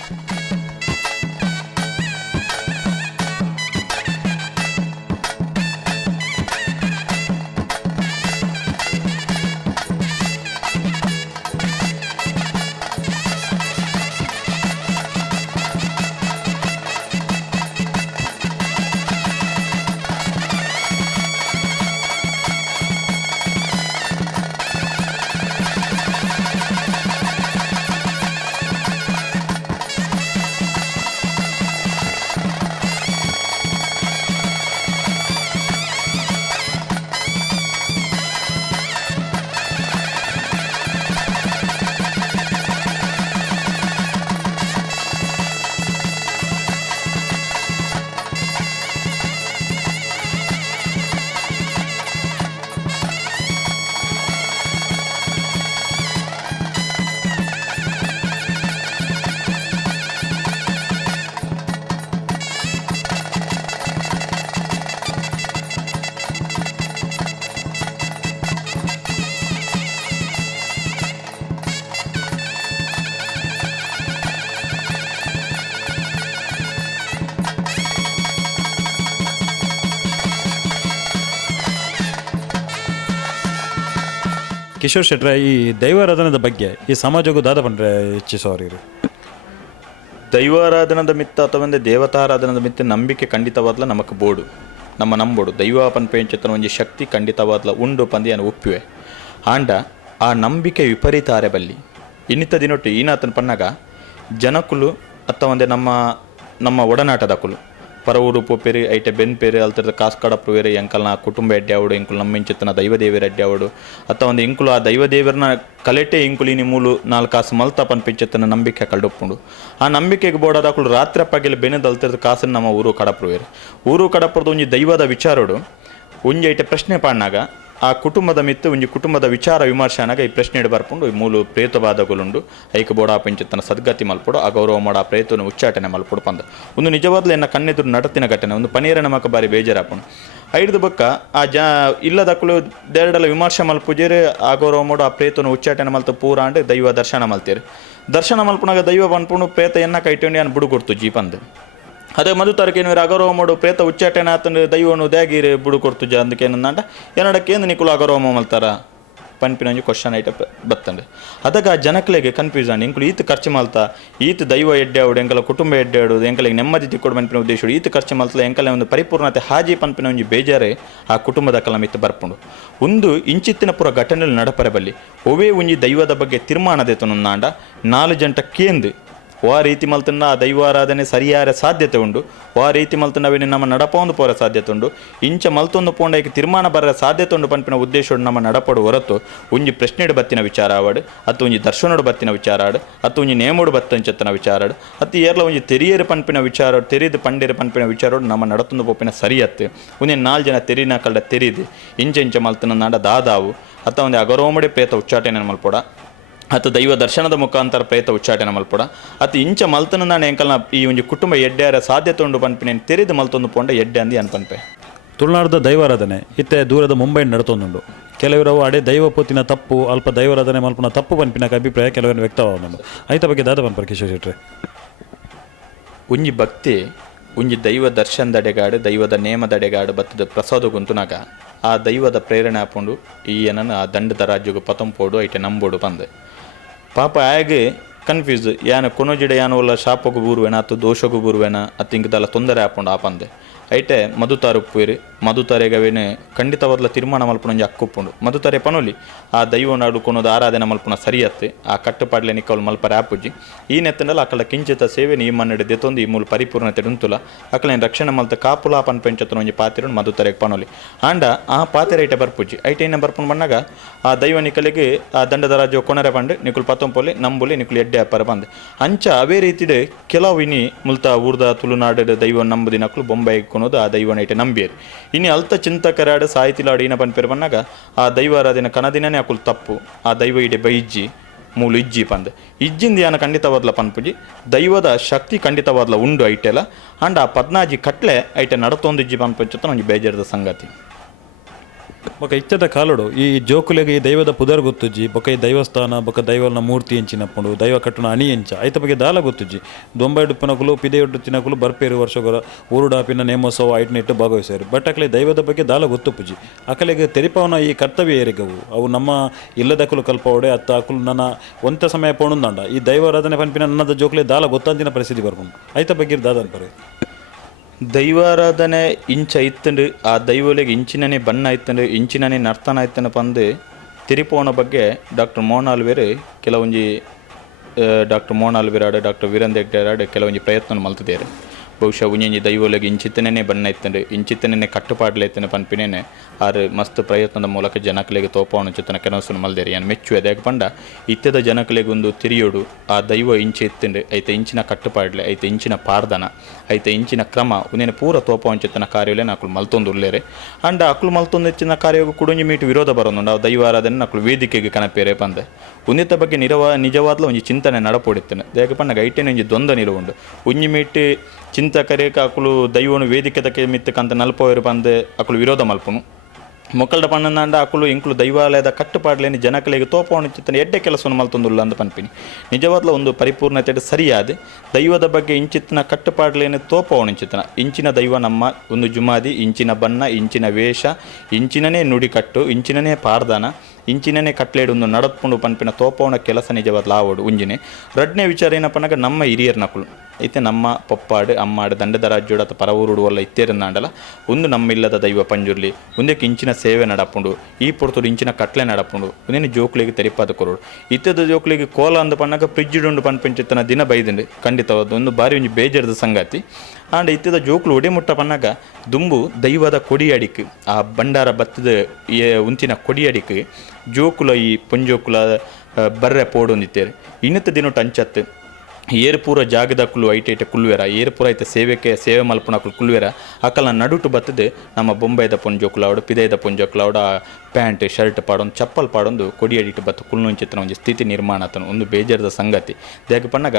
ಕಿಶೋರ್ ಶೆಟ್ರ, ಈ ದೈವಾರಾಧನದ ಬಗ್ಗೆ, ಈ ಸಮಾಜಕ್ಕೂ ದಾದ ಪಂಡ್ರೆ ಹೆಚ್ಚಿಸೋರು ಇರು ದೈವಾರಾಧನದ ಮಿತ್ತ ಅಥವಾ ಒಂದು ದೇವತಾರಾಧನದ ಮಿತ್ತ ನಂಬಿಕೆ ಖಂಡಿತವಾದ್ಲ ನಮಕ್ ಬೋಡು. ನಮ್ಮ ನಂಬೋಡು. ದೈವ ಪನ್ಪೇಂಚಿತ್ತನ ಒಂಜಿ ಶಕ್ತಿ ಖಂಡಿತವಾದ್ಲ ಉಂಡು ಪಂದ್ಯನ ಒಪ್ಪಿವೆ ಆಂಡ, ಆ ನಂಬಿಕೆ ವಿಪರೀತ ಬಲ್ಲಿ. ಇನ್ನಿತ ದಿನೊಟ್ಟು ಈನಾತನ ಪನ್ನಗ, ಜನಕುಲು ಅಥವಾ ಒಂದೆ ನಮ್ಮ ನಮ್ಮ ಒಡನಾಟದಕುಲು ಪರ ಉಡುಪು ಪೆರಿ, ಐಟೆ ಬೆನ್ಪೇರಿ ಅಲ್ತಿರ್ದ ಕಾಸ್ಕಡ ಪುವೇರಿ ಎಂಕಲ್ನ ಕುಟುಂಬ ಎಡ್ಡೆ ಆವಡು, ಇಂಕುಲು ನಮ್ಮ ಇಂಚಿತ್ತನ ದೈವ ದೇವರ ಅತ್ತ ಒಂದು ಇಂಕುಲು ಆ ದೈವ ದೇವರನ ಕಲೆಟೆ ಇಂಕುಲಿನಿ ಮೂಲು ನಾಲ್ಕು ಕಾಸು ಮಲ್ತ ನಂಬಿಕೆ ಕಳ್ಡೊಪ್ಪುಂಡು ಆ ನಂಬಿಕೆಗೆ ಬೋಡದಾಕುಳು ರಾತ್ರಿ ಪಗೆಲ್ ಬೆನೆದ ಅಲ್ತಿರದ ಕಾಸನ್ನು ನಮ್ಮ ಊರು ಕಡಪುವೇರಿ ಊರು ಕಡಪುರದ ಒಂಜಿ ದೈವದ ವಿಚಾರಡು. ಒಂಜಿ ಐಟೆ ಪ್ರಶ್ನೆ ಪಾಡ್ನಾಗ ಆ ಕುಟುಂಬದ ಮಿತ್ತು ಒಂಜಿ ಕುಟುಂಬದ ವಿಚಾರ ವಿಮರ್ಶೆನಾಗ ಈ ಪ್ರಶ್ನೆ ಬರ್ಪುಂಡು ಈ ಮೂಲು ಪ್ರೇತವಾದಗುಲುಂಡು ಐಕ ಬೋಡ ಪಂಚತನ ಸದ್ಗತಿ ಮಲ್ಪಡು, ಆ ಗೌರವ ಮಾಡ ಆ ಪ್ರೇತನ ಉಚ್ಚಾಟನೆ ಮಲ್ಪಡು ಪಂದ. ಒಂದು ನಿಜವಾದ್ಲು ಎನ್ನ ಕಣ್ಣೆದುರು ನಡತಿನ ಘಟನೆ, ಒಂದು ಪನೀರ ನಮಕ ಬಾರಿ ಬೇಜಾರಾಪುಂಡು. ಐಡ್ದು ಬಕ್ಕ, ಆ ಜ ಇಲ್ಲದಕ್ಕಲು ದೇರಡಲ ವಿಮರ್ಶೆ ಮಲ್ಪುಜೇರಿ ಆ ಗೌರವ ಮಾಡು ಆ ಪ್ರೇತನ ಉಚ್ಚಾಟನೆ ಮಲ್ತು ಪೂರ ಅಂಡ್ ದೈವ ದರ್ಶನ ಮಲ್ತೀರಿ. ದರ್ಶನ ಮಲ್ಪುನಾಗ ದೈವ ಬಂದ್ಪುಂಡು ಪ್ರೇತ ಎನ್ನ ಕೈಟೊಂಡಿ ಅನ್ ಬುಡು ಕೊಡ್ತು ಜೀಪಂದು ಅದೇ ಮದು ತರಕೇನು ಅಗರವ ಮಾಡು ಪ್ರೇತ ಉಚ್ಚಾಟನೆ ಆತಂದ್ರೆ ದೈವನು ದ್ಯಾಗಿರಿ ಬುಡು ಕೊಡ್ತು ಅದಕ್ಕೆ ಏನಂದ ಏನಡಕ್ಕೆ ನಿಕುಲು ಅಗೌರವ ಮಲ್ತಾರ. ಪನ್ಪಿನಂಜು ಕ್ವಶನ್ ಐಟ ಬತ್ತಂಡೆ ಅದಾಗ ಜನಕ್ಲೆಗೆ ಆಂಡ್ ಇಂಕ್ಲು ಈತ ಖರ್ಚು ಮಾಲ್ತಾ. ಈತ ದೈವ ಎಡ್ಡೆ ಆವಡು ಎಂಕಲ ಕುಟುಂಬ ಎಡ್ಡೆಡು ಎಂಕಲಿಗೆ ನೆಮ್ಮದಿ ತಿಕ್ಕೊಡು ಪನ್ಪಿನ ಉದ್ದೇಶ ಈತ ಖರ್ಚು ಮಲ್ತಲ ಎಂಕಲ ಒಂದು ಪರಿಪೂರ್ಣತೆ ಹಾಜಿ ಪನ್ಪಿನ ಒಂಜಿ ಬೇಜಾರೆ ಆ ಕುಟುಂಬದ ಕಲಂ ಇತ್ತು ಬರ್ಪುಂಡು. ಒಂದು ಇಂಚಿತ್ತಿನ ಪುರ ಘಟನೆಯಲ್ಲಿ ನಡಪರೆ ಬಲ್ಲಿ. ಒವೇ ಒಂಜಿ ದೈವದ ಬಗ್ಗೆ ತೀರ್ಮಾನದೇತು ನಾಂಡ. ನಾಲ್ಕು ಜಂಟ ಕೇಂದು ವಾ ರೀತಿ ಮಲ್ತನ್ನ ಆ ದೈವಾರಾಧನೆ ಸರಿಯಾದ ಸಾಧ್ಯತೆ ಉಂಡು ವಾ ರೀತಿ ಮಲ್ತನ್ನ ಅವಿನ ನಮ್ಮ ನಡಪೊಂದು ಪೋರ ಸಾಧ್ಯತೆ ಉಂಡು ಇಂಚ ಮಲ್ತೊಂದು ಪೋಂಡ ಈಗ ತೀರ್ಮಾನ ಬರ ಸಾಧ್ಯತೆ ಉಂಡು ಪನ್ಪಿನ ಉದ್ದೇಶ ನಮ್ಮ ನಡಪಡು ಹೊರತು. ಒಂಜಿ ಪ್ರಶ್ನೆಡು ಬತ್ತಿನ ವಿಚಾರ ಆವಡು, ಅತ್ತು ಒಂಜಿ ದರ್ಶನಡು ಬತ್ತಿನ ವಿಚಾರ ಆಡು, ಅತ್ತು ಒಂಜಿ ನೇಮೋಡು ಬತ್ತಂಚತ್ತನ ವಿಚಾರ ಆಡು, ಅತ್ತು ಏರ್ಲ ಒಂಜಿ ತೆರಿಯರು ಪನ್ಪಿನ ವಿಚಾರ ತೆರಿದು ಪಂಡೇರು ಪನ್ಪಿನ ವಿಚಾರ ನಮ್ಮ ನಡತೊಂದು ಪೋಪಿನ ಸರಿಯತ್ತೆ. ಒಂದೇ ನಾಲ್ ಜನ ತೆರಿನ ಕಳ್ಳ ತೆರಿದು. ಇಂಚ ಇಂಚ ಮಲ್ತನ ನಡ ದಾದಾವು. ಅತ್ತ ಒಂದು ಅಗರೋಮಡೆ ಪ್ರೇತ ಉಚ್ಚಾಟನೆ ಮಲ್ಪೊಡ. ಅತ್ತ ದೈವ ದರ್ಶನದ ಮುಖಾಂತರ ಪ್ರೇತ ಉಚ್ಚಾಟನೆ ಮಲ್ಪೊಡ. ಅತ್ತ ಇಂಚ ಮಲ್ತನ ನಾನು ಎಂಕಲ್ನ ಈ ಒಂದು ಕುಟುಂಬ ಎಡ್ಡೆಯಾರ ಸಾಧ್ಯತೆ ಉಂಡು ಪನ್ಪಿನ ತೆರೆದು ಮಲ್ತೊಂದು ಪೋಂಡ ಎಡ್ಡೆ ಅಂದಿ ಅನ್ಪನ್ಪೆ ತುಳುನಾಡದ ದೈವಾರಾಧನೆ ಇತ್ತೆ ದೂರದ ಮುಂಬೈ ನಡತೊಂದುಂಡು. ಕೆಲವರು ಅಡೆ ದೈವ ಪೂತಿನ ತಪ್ಪು ಅಲ್ಪ ದೈವಾರಾಧನೆ ಮಲ್ಪನ ತಪ್ಪು ಪನ್ಪಿನಕ ಅಭಿಪ್ರಾಯ ಕೆಲವರು ವ್ಯಕ್ತವಾಗುಂಡು ಐತ ಬಗ್ಗೆ ದಾದ ಪನ್ಪರ್ ಕಿಶೋರ್ ಶೆಟ್ರೆ. ಒಂಜಿ ಭಕ್ತಿ ಒಂಜಿ ದೈವ ದರ್ಶನದಡೆಗಾಡು ದೈವದ ನೇಮದಡೆಗಾಡು ಬತ್ತದ ಪ್ರಸಾದ ಗುಂತುನಾಗ ಆ ದೈವದ ಪ್ರೇರಣೆ ಹಾಕೊಂಡು ಈ ಏನನ್ನು ಆ ದಂಡದ ರಾಜ್ಯಗೂ ಪತಂಪೋಡು ಐಟೆ ನಂಬೋಡು ಬಂದೆ. ಪಾಪ ಆಗಿ ಕನ್ಫ್ಯೂಸ್ ಯಾನ ಕೊನೋಜಿಡ ಯಾನ ಒಲ್ಲ ಶಾಪಗು ಅಥವಾ ದೋಷಗು ಬೂರುವೆನ ಅತ್ತಿಂಗ್ ಇಂಕದಲ್ಲ ತೊಂದರೆ ಹಾಕೊಂಡು ಆಪಂದೆ. ಉಪ್ಪುವೆರು ಖಂಡಿತ ಖಂಡಿತವಾದ್ಲ ತೀರ್ಮಾನ ಮಲ್ಪನ ಒಂಜಿ ಅಕ್ಕುಪ್ಪುಂಡು ಮಧುತಾರೆ ಪನೊಲಿ, ಆ ದೈವ ನಾಡುಕೊನೋದು ಆರಾಧನೆ ಮಲ್ಪನ ಸರಿಯತ್ತೆ. ಆ ಕಟ್ಟುಪಾಡ್ಲೆ ನಿಕ್ಕವಲು ಮಲ್ಪರೆ ಆಪುಜಿ. ಈ ನೆತ್ತಂಡಲ್ಲ ಅಕಲ ಕಿಂಚಿತ ಸೇವೆ ಈ ಮನ್ನಡೆ ದೆತೊಂದು ಈ ಮೂಲ ಪರಿಪೂರ್ಣತೆ ಉಂತುಲ ಅಕ್ಕಳ ರಕ್ಷಣೆ ಮಲ್ತ ಕಾಪುಲ ಪನ್ ಪಂಚತನ ಒಂಜಿ ಪಾತಿರು ಮಧುತಾರೆಗೆ ಪನೋಲಿ. ಆಂಡ ಆ ಪಾತಿರ ಐಟೆ ಬರ್ಪುಜಿ ಐಟೆ ಇನ್ನ ಬರ್ಪುಂಡು ಬಣ್ಣಾಗ ಆ ದೈವ ನಿಕಲಿಗೆ ಆ ದಂಡದ ರಾಜ್ಯ ಕೊನರೆ ಬಂಡು ನಿಕುಲು ಪತ್ತೊಂಪೊಲಿ ನಂಬುಲಿ, ನಿಕುಲು ಎಡ್ಡೆ ಅಪ್ಪರ ಬಂದೆ. ಅಂಚ ಅವೇ ರೀತಿಡೆ ಕೆಲವು ಇನಿ ಮುಲ್ತ ಊರ್ದ ತುಳುನಾಡು ದೈವ ನಂಬುದಿನಕ್ಲು ಬೊಂಬೈ ಕೊನೋದು ಆ ದೈವನ ಐಟೆ ನಂಬಿಯರು. ಇನ್ನು ಅಲ್ತ ಚಿಂತಕರಾಡು ಸಾಹಿತಿಲಾಡು ಏನ ಪನ್ಪೇರು ಬಂದಾಗ, ಆ ದೈವಾರಾಧನೆ ಕನದಿನೇ ಅಕುಲ್ ತಪ್ಪು. ಆ ದೈವ ಇಡೆ ಬೈಜ್ಜಿ ಮೂಲು ಇಜ್ಜಿ ಪಂದ್. ಇಜ್ಜಿಂದ ಯಾನ ಖಂಡಿತವಾದ್ಲ ಪನ್ಪುಜಿ ದೈವದ ಶಕ್ತಿ ಖಂಡಿತವಾದ್ಲ ಉಂಡು ಐಟೆಲ, ಅಂಡ್ ಆ ಪದ್ನಾಜಿ ಕಟ್ಲೆ ಐಟೆ ನಡತೊಂದು ಇಜ್ಜಿ ಪನ್ಪಂಚ ಒಂಜಿ ಬೇಜಾರದ ಸಂಗತಿ. ಬೊಕ ಇತ್ತದ ಕಾಲಡು. ಈ ಜೋಕುಲೆಗೆ ಈ ದೈವದ ಪುದರ್ ಗೊತ್ತುಜ್ಜಿ. ಬೊಕ ಈ ದೈವಸ್ಥಾನ, ಬಕ ದೈವನ ಮೂರ್ತಿ ಎಂಚಿನಪ್ಪುಂಡು. ದೈವ ಕಟ್ಟುನ ಅಣಿ ಎಂಚ. ಐತ ಬಗ್ಗೆ ದಾಲ ಗೊತ್ತುಜ್ಜಿ. ಉಡು ತಿನ್ನಕುಲು ಬರ್ಪೇರು ವರ್ಷಗೊರ ಊರುಡಾಪಿನ ನೇಮೋತ್ಸವ ಐಟ್ನಿಟ್ಟು ಭಾಗವಹಿಸ್ಯಾರು ಬಟ್ ಅಕಲೆ ದೈವದ ಬಗ್ಗೆ ದಾಲ ಗೊತ್ತುಪ್ಪುಜಿ ಅಕಲೆಗೆ ತೆರಿಪವನ ಈ ಕರ್ತವ್ಯ ಏರಿಗವು. ಅವು ನಮ್ಮ ಇಲ್ಲದಕುಲು ಕಲ್ಪವಡೆ, ಅತ್ತ ಅಕುಲು ನನ್ನ ಒಂತ ಸಮಯ ಪೋಣಂದಾಂಡ. ಈ ದೈವಾರಾಧನೆ ಪನ್ಪಿನ ನನ್ನದ ಜೋಕುಲೆ ದಾಲ ಗೊತ್ತಂದಿನ ಪರಿಸ್ಥಿತಿ ಬರ್ಬೋದು ಐತ ಬಗ್ಗೆ ದಾದನ್ ಪರಿ. ದೈವಾರಾಧನೆ ಇಂಚ ಇತ್ತಂಡು, ಆ ದೈವಲಿಗೆ ಇಂಚಿನೇ ಬಣ್ಣ ಇತ್ತಂಡು ಇಂಚಿನೇ ನರ್ತನ ಇತ್ತನ ಪಂದು ತಿರುಪೋಣ ಬಗ್ಗೆ ಡಾಕ್ಟರ್ ಮೋಹನ್ ಕೆಲವೊಂಜಿ ಡಾಕ್ಟರ್ ಮೋಹನ್ ಡಾಕ್ಟರ್ ವೀರೇಂದ್ರ ಹೆಗ್ಡೆರಾಡು ಕೆಲವೊಂಜಿ ಪ್ರಯತ್ನ ಮಲ್ತಿದ್ದೇರು. ಬಹುಶಃ ಉಂಜಿ ದೈವಲಿಗೆ ಇಂಚಿತ್ತನೇ ಬಣ್ಣ ಇತ್ತಂಡು ಇಂಚಿತ್ತನೇ ಕಟ್ಟುಪಾಡ್ಲೈತನ ಪನ್ಪಿನೇನೆ. ಆರು ಮಸ್ತ್ ಪ್ರಯತ್ನದ ಮೂಲಕ ಜನಕಲೆಗೆ ತೋಪವನ ಚಿತ್ತನ ಕೆಲಸನ ಮಲ್ದೇರಿ. ಏನು ಮೆಚ್ಚು ಅದಕ್ಕೆ ಪಂಡ, ಇತ್ಯದ ಜನಕಲೆಗೆ ಒಂದು ತಿರಿಯೋಡು, ಆ ದೈವ ಇಂಚೆ ಎತ್ತಿಂಡು ಐತ ಇಂಚಿನ ಕಟ್ಟುಪಾಡ್ಲೆ, ಐತೆ ಇಂಚಿನ ಪಾರ್ದನ, ಐತ ಇಂಚಿನ ಕ್ರಮ ಉಂದಿನ ಪೂರ ತೋಪವನ ಚಿತ್ತನ ಕಾರ್ಯವಲೆ ನಾಕುಲು ಮಲ್ತೊಂದು ಉಳ್ಳೇರೆ ಅಂಡ ಅಕ್ಲು ಮಲ್ತೊಂದು ಹೆಚ್ಚಿನ ಕಾರ್ಯವು ಕುಡುಂಜಿ ಮೀಟು ವಿರೋಧ ಬರೋದು ಆ ದೈವಾರಾಧನೆ ನಾಕುಲು ವೇದಿಕೆಗೆ ಕನಪೇರೆ ಬಂದೆ ಉನ್ನಿತ ಬಗ್ಗೆ ನಿರವ, ನಿಜವಾದ್ಲ ಒಂಜಿ ಚಿಂತನೆ ನಡಪೊಡಿತ್ತೇನೆ. ದೇಗ ಪಂಡ ಐಟೇನೆ ಒಂಜಿ ದ್ವಂದ್ವ ನಿಲುವುಂಡು. ಉಂಜಿ ಮೀಟ್ ಚಿಂತಕರೇಕ ಅಕುಲು ದೈವನು ವೇದಿಕೆದಕ್ಕೆ ಮಿತ್ತಕಂತ ನಲ್ಪೋಯರು ಬಂದು ಅಕುಲು ವಿರೋಧ ಮಲ್ಪುನು. ಮೊಕ್ಕಲ್ಡ ಪಣ್ಣಂದ ಅಕುಲು ಇಂಕ್ಲು ದೈವಾಲಯದ ಕಟ್ಟುಪಾಡ್ಲೇನಿ ಜನಕಲಿಗೆ ತೋಪವಣ ಚಿತ್ತನ ಎಡ್ಡೆ ಕೆಲಸವನ್ನು ಮಲ್ತೊಂದುಲ್ಲ ಅಂತ ಪನ್ಪಿನಿ. ನಿಜವಾದ್ಲ ಒಂದು ಪರಿಪೂರ್ಣತೆ ಸರಿಯಾದ. ದೈವದ ಬಗ್ಗೆ ಇಂಚಿತ್ತಿನ ಕಟ್ಟುಪಾಡ್ಲೇನೆ ತೋಪವಣ ಚಿತ್ತನ ಇಂಚಿನ ದೈವ ನಮ್ಮ, ಒಂದು ಜುಮಾದಿ, ಇಂಚಿನ ಬಣ್ಣ, ಇಂಚಿನ ವೇಷ, ಇಂಚಿನನೇ ನುಡಿಕಟ್ಟು, ಇಂಚಿನನೇ ಪಾರ್ದಾನ, ಇಂಚಿನನೇ ಕಟ್ಲೇಡು ಒಂದು ನಡತ್ಕೊಂಡು ಪನ್ಪಿನ ತೋಪವಣ ಕೆಲಸ ನಿಜವಾದ ಆವಡು, ಉಂಜಿನೆ. ರಡ್ನೇ ವಿಚಾರ ಏನಪ್ಪನಾಗ ನಮ್ಮ ಹಿರಿಯರ್ ನಕುಲು ಐತೆ ನಮ್ಮ ಪಪ್ಪಾಡು, ಅಮ್ಮಾಡು ದಂಡದ ರಾಜ್ಯೋಡು ಅಥವಾ ಪರವೂರುಡು ಒಲ್ಲ ಇತ್ತೇರನ್ನಾಂಡಲ ಒಂದು ನಮ್ಮಿಲ್ಲದ ದೈವ ಪಂಜುರ್ಲಿ ಒಂದಕ್ಕೆ ಇಂಚಿನ ಸೇವೆ ನಡಪುಂಡು, ಈ ಪುರ್ತುಡು ಇಂಚಿನ ಕಟ್ಲೆ ನಡಪುಂಡು, ಒಂದೇನು ಜೋಕ್ಲಿಗೆ ತೆರಿಪಾದ ಕೊರೋಡು ಇತ್ತದ ಜೋಕ್ಲಿಗೆ ಕೋಲ ಅಂದ ಪನ್ನಾಗ ಉಂಡು ಪನ್ಪಂಚಿತ್ತನ ದಿನ ಬೈದಿಂಡು ಖಂಡಿತವಾದ ಒಂದು ಬಾರಿ ಒಂದು ಬೇಜಾರದ ಸಂಗಾತಿ. ಆಂಡ ಇತ್ತದ ಜೋಕ್ಲು ಒಡೆಮುಟ್ಟ ಪನ್ನಾಗ ದುಂಬು ದೈವದ ಕೊಡಿ ಕೊಡಿಯಡಿಕ್ ಆ ಬಂಡಾರ ಉಂಚಿನ ಉಂತಿನ ಕೊಡಿಯಡಿಕ್ ಜೋಕುಲ ಈ ಪುಂಜೋಕುಲ ಬರ್ರೆ ಪೋಡೊಂದಿತ್ತೇರು ಇನ್ನತ್ತ ದಿನ ಅಂಚತ್ತು ಏರು ಪೂರ ಜಾಗದ ಕುಲ್ಲು ಐಟ ಐಟ ಕುಲ್ವೆರ, ಏರ್ಪೂರ ಐತ ಸೇವೆಕೆ, ಸೇವೆ ಮಲ್ಪುನ ಕುಲ್ ಕುಲ್ವೆರ. ಅಕಲ್ನ ನಡುಟು ಬತ್ತದೆ ನಮ್ಮ ಬೊಂಬೈದ ಪೊಂಜೋಕುಲಾವಡು ಪಿದೈದ ಪೊಂಜೋಕುಲಾವಡ ಪ್ಯಾಂಟ್, ಶರ್ಟ್ ಪಾಡೊಂದು, ಚಪ್ಪಲ್ ಪಾಡೊಂದು ಕೊಡಿ ಅಡಿಟ್ಟು ಬತ್ತು ಕುಲ್ನುಂಚಿತ್ತನ ಒಂದು ಸ್ಥಿತಿ ನಿರ್ಮಾಣ ಆತನು ಒಂದು ಬೇಜಾರದ ಸಂಗತಿ. ದೇಗ ಪಣ್ಣಗ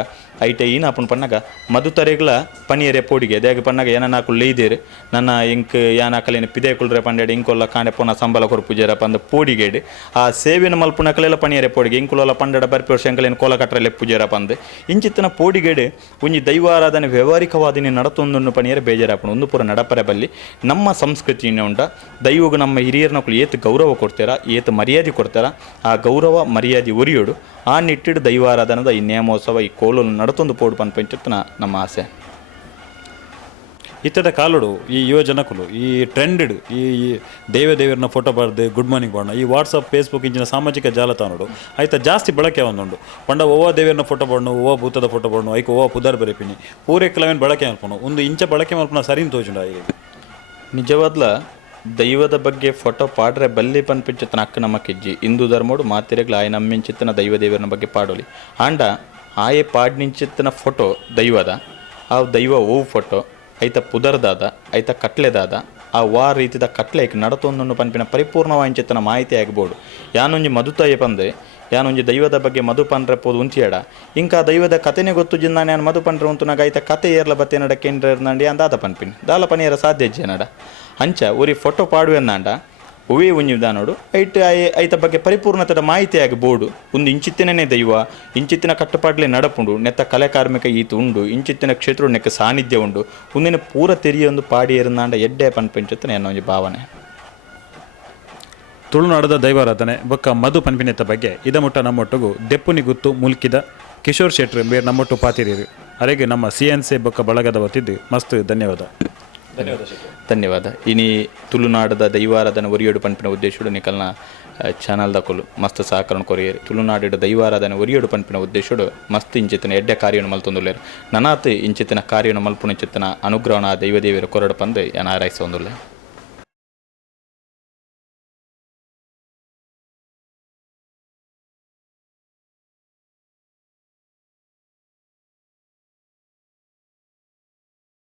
ಐಟ ಈನ ಅಪ್ಪನ ಪಣ್ಣಗ ಮಧುತರೆಗಳ ಪನಿಯರೆ ಪೋಡಿಗೆ. ದೇಗ ಪಣ್ಣಗ ಏನಾಕು ನಾಕು ಲೇದೇರು ನನ್ನ ಇಂಕ್ ಏನಾಕಲಿನ ಪಿದೇ ಕುಲ್ರೆ ಪಂಡೆಡ್ ಇಂಕೊಲ್ಲ ಕಾಂಡೆ ಪೋನ ಸಂಬಳ ಕೊರು ಪೂಜಾರ ಪಂದ ಪೋಡಿಗೇಡು. ಆ ಸೇವೆನ ಮಲ್ಪುನ ಕಲೆಲ್ಲ ಪನಿಯರೆ ಪೋಡಿಗೆ, ಇಂಕುಲೋಲ ಪಂಡಡ ಬರ್ಪಿ ವರ್ಷ ಎಂಕಲೇನ ಕೋಲ ಕಟ್ರಲೆ ಪೂಜಾರ ಪಂದ್. ಇಂಚಿತ್ತನ ಪೋಡಿಗೆಡೆ ಒಂಜಿ ದೈವಾರಾಧನೆ ವ್ಯವಹಾರಿಕವಾದಿನಿ ನಡತೊಂದನ್ನು ಪನಿಯರೆ ಬೇಜಾರಾಪಣ ಒಂದು ಪೂರ ನಡಪರೆ ಬಲ್ಲಿ ನಮ್ಮ ಸಂಸ್ಕೃತಿಯನ್ನು ಉಂಟ. ದೈವಗ ನಮ್ಮ ಹಿರಿಯರನ್ನ ನಕಲು ಏತು ಗೌರವ ಕೊಡ್ತಾರ? ಏತು ಮರ್ಯಾದೆ ಕೊಡ್ತಾರ? ಆ ಗೌರವ, ಮರ್ಯಾದೆ ಒರಿಯೋಡು ಆ ನಿಟ್ಟಿಡು ದೈವಾರಾಧನದ ಈ ನೇಮೋತ್ಸವ ಈ ಕೋಲು ನಡತೊಂದು ಪೋಡು ಪನ್ಪಂಚತ್ತನ ನಮ್ಮ ಆಸೆ. ಇತ್ತದ ಕಾಲುಡು, ಈ ಯುವ ಜನಕುಲು, ಈ ಟ್ರೆಂಡೆಡ್ ಈ ಈ ದೇವದೇವರನ್ನ ಫೋಟೋ ಬರ್ದೆ ಗುಡ್ ಮಾರ್ನಿಂಗ್ ಬಾಣ ಈ ವಾಟ್ಸಪ್ ಫೇಸ್ಬುಕ್ ಇಂಚಿನ ಸಾಮಾಜಿಕ ಜಾಲತಾಣಡು ಆಯ್ತಾ, ಜಾಸ್ತಿ ಬಳಕೆ ಒಂದುಂಡು ಪಂಡ ಓವ ದೇವರನ್ನ ಫೋಟೋ ಬಣ್ಣು ಓವ ಭೂತದ ಫೋಟೋ ಬಣ್ಣು ಐಕ ಓವ ಪುದರ್ ಬರೆಪಿನಿ. ಪೂರೆ ಕೆಲವೇನು ಬಳಕೆ ಮಾಡ್ಕೊಂಡು ಒಂದು ಇಂಚ ಬಳಕೆ ಮಾಡ್ಕೊಂಡು ಸರಿನ್ ತೋಜುಂಡ ಈಗ ನಿಜವಾದ್ಲ, ದೈವದ ಬಗ್ಗೆ ಫೋಟೋ ಪಾಡ್ರೆ ಬಲ್ಲಿ ಪನ್ಪಿಂಚಿತ್ತನ ಅಕ್ಕ ನಮ್ಮ ಕೆಜ್ಜಿ ಹಿಂದೂ ಧರ್ಮೋಡು ಮಾತಿರಗ್ಲ ಆಯ ನಮ್ಮಿಂಚಿತ್ತನ ದೈವ ದೇವರನ ಬಗ್ಗೆ ಪಾಡೋಲಿ. ಆಂಡ, ಆಯೆ ಪಾಡ್ನಿಂಚಿತ್ತನ ಫೋಟೋ ದೈವದ. ಆ ದೈವ ಓವು ಫೋಟೋ ಐತ ಪುದರ್ದಾದ, ಐತ ಕಟ್ಲೆದಾದ ಆ ವಾ ರೀತಿದ ಕಟ್ಲೆಕ್ ನಡತೊಂದನ್ನು ಪನ್ಪಿನ ಪರಿಪೂರ್ಣವಾಂಚಿತ್ತನ ಮಾಹಿತಿ ಆಗ್ಬೋದು. ಯಾನೊಂಜಿ ಮಧುತಾಯ ಪಂದೆ ಯಾನೊಂಜಿ ದೈವದ ಬಗ್ಗೆ ಮಧು ಪೋದು ಉಂಚಿಯಾಡ ಇಂಕ ದೈವದ ಕಥೆನೆ ಗೊತ್ತು ಜಿನ್ನ ನಾನು ಮಧು ಪನ್ರೆ ಉಂತುನಾಗ ಐತ ಕತೆ ಏರ್ಲ ಬತ್ತೆ ನಡ ಕೇಂದ್ರ ನಂಡಿ ಅಂದಾದ ಪನ್ಪಿನಿ. ದಾಲ ಪನಿಯರ ಸಾಧ್ಯ ನಡ. ಅಂಚ ಒರಿ ಫೋಟೋ ಪಾಡುವೆನ್ನಾಂಡ ಒವೇ ಒಂಜಿ ದಾನೋಡು ಐಟ್ ಐತ ಬಗ್ಗೆ ಪರಿಪೂರ್ಣತದ ಮಾಹಿತಿ ಆಗಿ ಬೋಡು. ಒಂದು ಇಂಚಿತ್ತಿನೇ ದೈವ. ಇಂಚಿತ್ತಿನ ಕಟ್ಟುಪಾಡ್ಲೆ ನಡಪುಂಡು. ನೆತ್ತ ಕಲೆ ಕಾರ್ಮಿಕ ಈತ ಉಂಡು. ಇಂಚಿತ್ತಿನ ಕ್ಷೇತ್ರ ನೆಕ್ಕ ಸಾನ್ನಿಧ್ಯ ಉಂಡು. ಒಂದಿನ ಪೂರ ತೆರಿಯೊಂದು ಪಾಡಿ ಇರಂದಾಂಡ ಎಡ್ಡೆ ಪನ್ಪಿಂಚುತ್ತ ನನ್ನ ಒಂಜಿ ಭಾವನೆ. ತುಳುನಾಡದ ದೈವಾರಾಧನೆ, ಬೊಕ್ಕ ಮಧು ಪನ್ಪಿನೆತ್ತ ಬಗ್ಗೆ ಇದ ಮುಟ್ಟ ನಮ್ಮೊಟ್ಟಿಗೂ ದೆಪ್ಪುನಿ ಗುತ್ತು ಮುಲ್ಕಿದ ಕಿಶೋರ್ ಶೆಟ್ರ್ ಬೇರೆ ನಮ್ಮೊಟ್ಟು ಪಾತಿರೀರು. ಅರೆಗೆ ನಮ್ಮ ಸಿ ಎನ್ ಸಿ ಬೊಕ್ಕ ಬಳಗದ ಒತ್ತಿದ್ದು ಮಸ್ತ್ ಧನ್ಯವಾದ. ಧನ್ಯವಾದ. ಇನಿ ತುಳುನಾಡದ ದೈವಾರಾಧನ ಒರಿಯೋಡು ಪನ್ಪಿನ ಉದ್ದೇಶಡು ನಿಕಲ್ನ ಚಾನಲ್ ದಕೊಲು ಮಸ್ತ್ ಸಹಕರಣ ಕೊರಿಯರು. ತುಳುನಾಡಿಡ ದೈವಾರಾಧನೆ ಒರಿಯೋಡು ಪನ್ಪಿನ ಉದ್ದೇಶಡು ಮಸ್ತ್ ಇಂಚಿತ್ತಿನ ಎಡ್ಡೆ ಕಾರ್ಯವನ್ನು ಮಲ್ತೊಂದುಲ್ಲೇರು. ನನಾತ್ ಇಂಚಿತ್ತಿನ ಕಾರ್ಯವನ್ನು ಮಲ್ಪುನ ಚಿತ್ತಿನ ಅನುಗ್ರಹಣ ದೈವದೇವಿಯರ ಕೊರಡು ಪಂದು ಯಾನ ಆರೈಸೊಂದುಲ್ಲೆ